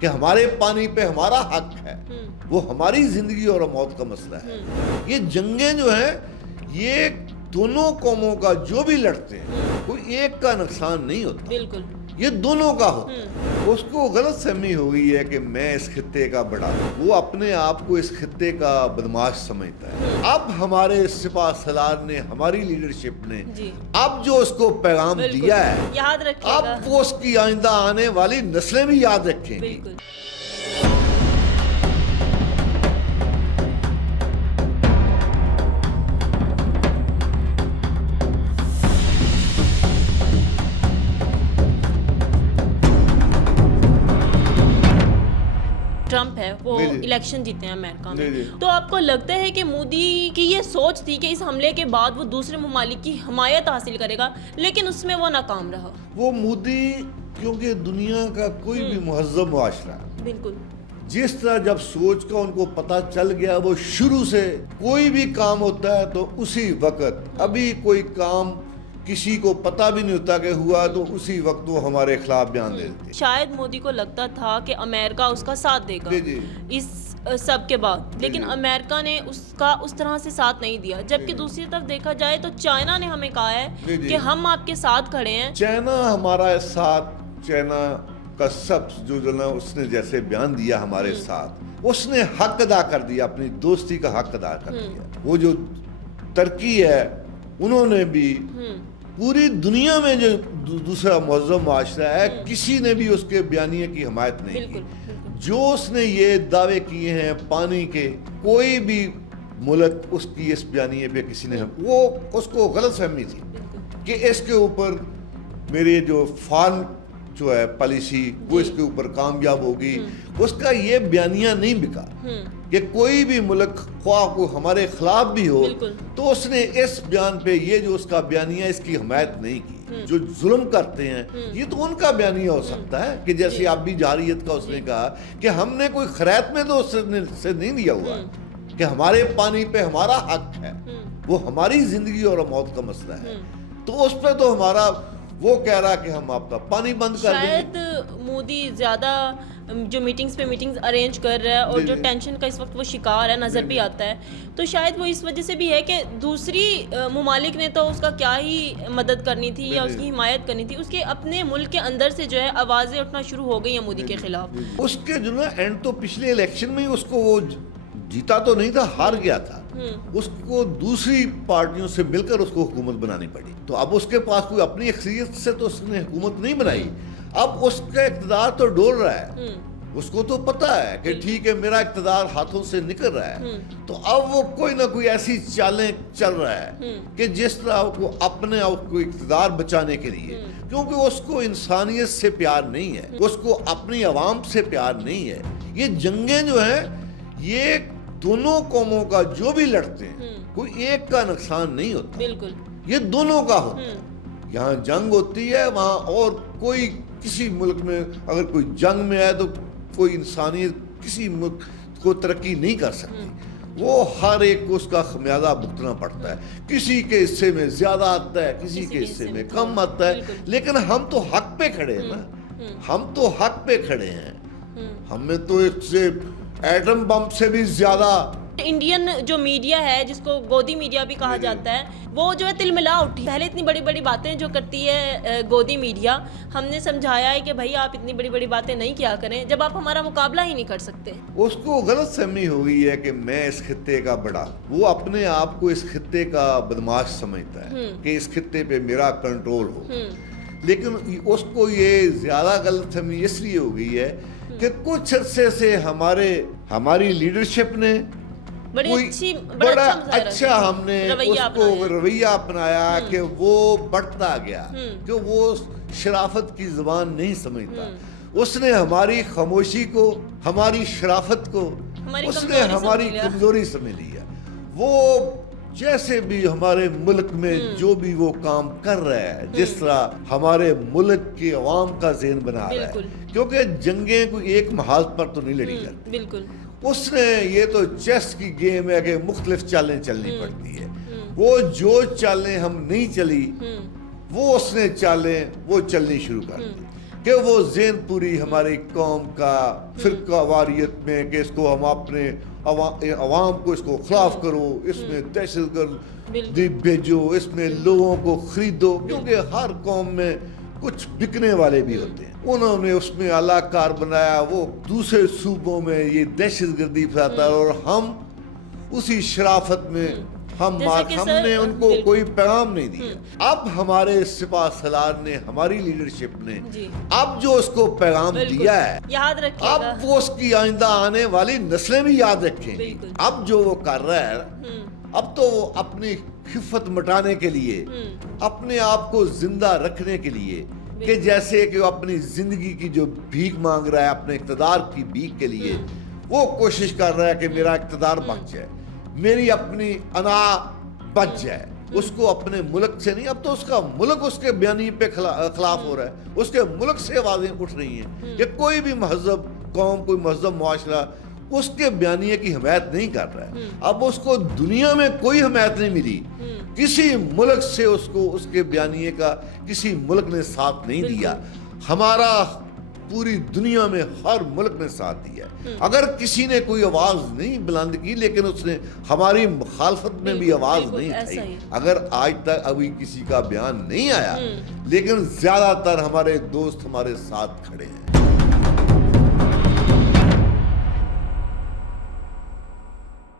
کہ ہمارے پانی پہ ہمارا حق ہے، وہ ہماری زندگی اور موت کا مسئلہ ہے۔ یہ جنگیں جو ہیں یہ دونوں قوموں کا جو بھی لڑتے ہیں، کوئی ایک کا نقصان نہیں ہوتا، بالکل یہ دونوں کا ہوتا ہے۔ اس کو غلط فہمی ہو گئی ہے کہ میں اس خطے کا بڑا ہوں، وہ اپنے آپ کو اس خطے کا بدماش سمجھتا ہے۔ اب ہمارے سپاہ سالار نے، ہماری لیڈرشپ نے اب جو اس کو پیغام دیا ہے، یاد رکھیے گا، اب وہ اس کی آئندہ آنے والی نسلیں بھی یاد رکھیں گی۔ بالکل۔ ٹرمپ ہے وہ الیکشن جیتے ہیں امریکہ میں، تو آپ کو لگتا ہے کہ مودی کی یہ سوچ تھی کہ اس حملے کے بعد وہ دوسرے ممالک کی حمایت حاصل کرے گا، لیکن اس میں وہ ناکام رہا؟ وہ مودی، کیونکہ دنیا کا کوئی بھی مہذب معاشرہ، بالکل جس طرح جب سوچ کا ان کو پتہ چل گیا، وہ شروع سے کوئی بھی کام ہوتا ہے تو اسی وقت، ابھی کوئی کام کسی کو پتہ بھی نہیں ہوتا کہ ہوا تو اسی وقت وہ ہمارے خلاف بیان دے دیتے۔ شاید مودی کو لگتا تھا کہ امریکہ اس کا ساتھ دے گا اس سب کے بعد، لیکن امریکہ نے اس کا اس طرح سے ساتھ نہیں دیا، جبکہ دوسری طرف دیکھا جائے تو چائنا نے ہمیں کہا ہے کہ ہم آپ کے ساتھ کھڑے ہیں۔ چائنا ہمارا ساتھ، چائنا کا سب جو نا اس نے جیسے بیان دیا ہمارے ساتھ، اس نے حق ادا کر دیا، اپنی دوستی کا حق ادا کر دیا۔ وہ جو ترکی ہے، انہوں نے بھی پوری دنیا میں جو دوسرا مہذب معاشرہ ہے، کسی نے بھی اس کے بیانیے کی حمایت نہیں کی۔ جو اس نے یہ دعوے کیے ہیں پانی کے، کوئی بھی ملک اس کی اس بیانیے پہ کسی نے، وہ اس کو غلط فہمی تھی کہ اس کے اوپر میری جو فارن جو ہے پالیسی وہ اس کے اوپر کامیاب ہوگی۔ اس کا یہ بیانیہ نہیں بکا کہ کوئی بھی ملک خواہ کو ہمارے خلاف بھی ہو تو اس نے اس بیان پہ یہ جو اس کا بیانیہ اس کی حمایت نہیں کی۔ جو ظلم کرتے ہیں یہ تو ان کا بیانیہ ہو سکتا ہے کہ جیسے آبی جارحیت کا اس نے کہا کہ ہم نے کوئی خیرات میں تو اس سے نہیں دیا ہوا کہ ہمارے پانی پہ ہمارا حق ہے، وہ ہماری زندگی اور موت کا مسئلہ ہے، تو اس پہ تو ہمارا وہ کہہ رہا کہ ہم آپ کا پانی بند کر دیں۔ شاید مودی زیادہ جو میٹنگز پہ میٹنگز ارینج کر رہا ہے اور جو ٹینشن کا اس وقت وہ شکار ہے، نظر بھی آتا ہے، تو شاید وہ اس وجہ سے بھی ہے کہ دوسری ممالک نے تو اس کا کیا ہی مدد کرنی تھی یا اس کی حمایت کرنی تھی، اس کے اپنے ملک کے اندر سے جو ہے آوازیں اٹھنا شروع ہو گئی ہیں مودی کے خلاف۔ اس کے جو نا اینڈ تو پچھلے الیکشن میں اس کو وہ جیتا تو نہیں تھا، ہار گیا تھا، اس کو دوسری پارٹیوں سے مل کر اس کو حکومت بنانی پڑی، تو اب اس کے پاس کوئی اپنی اکثریت سے تو اس نے حکومت نہیں بنائی، اب اس کا اقتدار تو ڈول رہا ہے، اس کو تو پتا ہے کہ ٹھیک ہے میرا اقتدار ہاتھوں سے نکل رہا ہے، تو اب وہ کوئی نہ کوئی ایسی چالیں چل رہا ہے کہ جس طرح وہ اپنے آپ کو اقتدار بچانے کے لیے، کیونکہ اس کو انسانیت سے پیار نہیں ہے، اس کو اپنی عوام سے پیار نہیں ہے۔ یہ جنگیں جو ہیں یہ دونوں قوموں کا جو بھی لڑتے ہیں، کوئی ایک کا نقصان نہیں ہوتا، بالکل یہ دونوں کا ہوتا ہے۔ یہاں جنگ ہوتی ہے، وہاں اور کوئی کسی ملک میں اگر کوئی جنگ میں ہے تو کوئی انسانیت کسی ملک کو ترقی نہیں کر سکتی، وہ ہر ایک کو اس کا خمیازہ بھگتنا پڑتا ہے، کسی کے حصے میں زیادہ آتا ہے، کسی کے حصے میں کم آتا ہے، لیکن ہم تو حق پہ کھڑے ہیں نا، ہم تو حق پہ کھڑے ہیں، ہمیں تو اس سے ایٹم بم سے بھی زیادہ۔ انڈین جو میڈیا ہے جس کو گودی میڈیا بھی کہا جاتا ہے، وہ جو ہے تلملا اٹھی، پہلے اتنی بڑی بڑی باتیں جو کرتی ہے گودی میڈیا، ہم نے سمجھایا ہے کہ بھائی آپ اتنی بڑی بڑی باتیں نہیں کیا کریں جب آپ ہمارا مقابلہ ہی نہیں کر سکتے۔ اس کو غلط فہمی ہو گئی ہے کہ میں اس خطے کا بڑا، وہ اپنے آپ کو اس خطے کا بدماش سمجھتا ہے کہ اس خطے پہ میرا کنٹرول ہو، لیکن اس کو یہ زیادہ غلط فہمی اس لیے ہو گئی ہے کہ کچھ عرصے سے ہماری لیڈرشپ نے بڑا اچھا ہم نے اس کو رویہ اپنایا کہ وہ بڑھتا گیا، کہ وہ شرافت کی زبان نہیں سمجھتا، اس نے ہماری خاموشی کو، ہماری شرافت کو، اس نے ہماری کمزوری سمجھ لیا۔ وہ جیسے بھی ہمارے ملک میں جو بھی وہ کام کر رہا ہے، جس طرح ہمارے ملک کے عوام کا ذہن بنا رہا ہے، کیونکہ جنگیں کوئی ایک محاذ پر تو نہیں لڑی جاتی، بالکل اس نے یہ تو چیس کی گیم ہے کہ مختلف چالیں چلنی پڑتی ہے، وہ جو چالیں ہم نہیں چلی وہ اس نے چالیں وہ چلنی شروع کر دی۔ کہ وہ ذہن پوری ہماری قوم کا فرقہ واریت میں کہ اس کو ہم اپنے عوام کو اس کو خلاف کرو، اس میں دہشت گردی بھیجو، اس میں لوگوں کو خریدو، کیونکہ ہر قوم میں کچھ بکنے والے بھی ہوتے ہیں. انہوں نے اس میں اعلیٰ کار بنایا، وہ دوسرے صوبوں میں یہ دہشت گردی پھیلاتا ہے، اور ہم اسی شرافت میں ہم نے ان کو کوئی پیغام نہیں دیا. اب ہمارے سپاہ سالار نے، ہماری لیڈرشپ نے اب جو اس کو پیغام دیا ہے، یاد رکھیں، اب وہ اس کی آئندہ آنے والی نسلیں بھی یاد رکھیں گی. اب جو وہ کر رہا ہے، اب تو وہ اپنی خفت مٹانے کے لیے، اپنے آپ کو زندہ رکھنے کے لیے، کہ جیسے کہ وہ اپنی زندگی کی جو بھیک مانگ رہا ہے اپنے اقتدار کی بھیک کے لیے، وہ کوشش کر رہا ہے کہ میرا اقتدار بچ جائے، میری اپنی انا بچ جائے. اس کو اپنے ملک سے نہیں، اب تو اس کا ملک اس کے بیانی پہ خلاف ہو رہا ہے، اس کے ملک سے آوازیں اٹھ رہی ہیں کہ کوئی بھی مہذب قوم، کوئی مہذب معاشرہ اس کے بیانیے کی حمایت نہیں کر رہا ہے. اب اس کو دنیا میں کوئی حمایت نہیں ملی، کسی ملک سے اس کو اس کے بیانیے کا کسی ملک نے ساتھ نہیں دیا. ہمارا پوری دنیا میں ہر ملک نے ساتھ دیا. اگر کسی نے کوئی آواز نہیں بلند کی، لیکن اس نے ہماری مخالفت میں بھی آواز نہیں اٹھائی. اگر آج تک ابھی کسی کا بیان نہیں آیا، لیکن زیادہ تر ہمارے دوست ہمارے ساتھ کھڑے ہیں.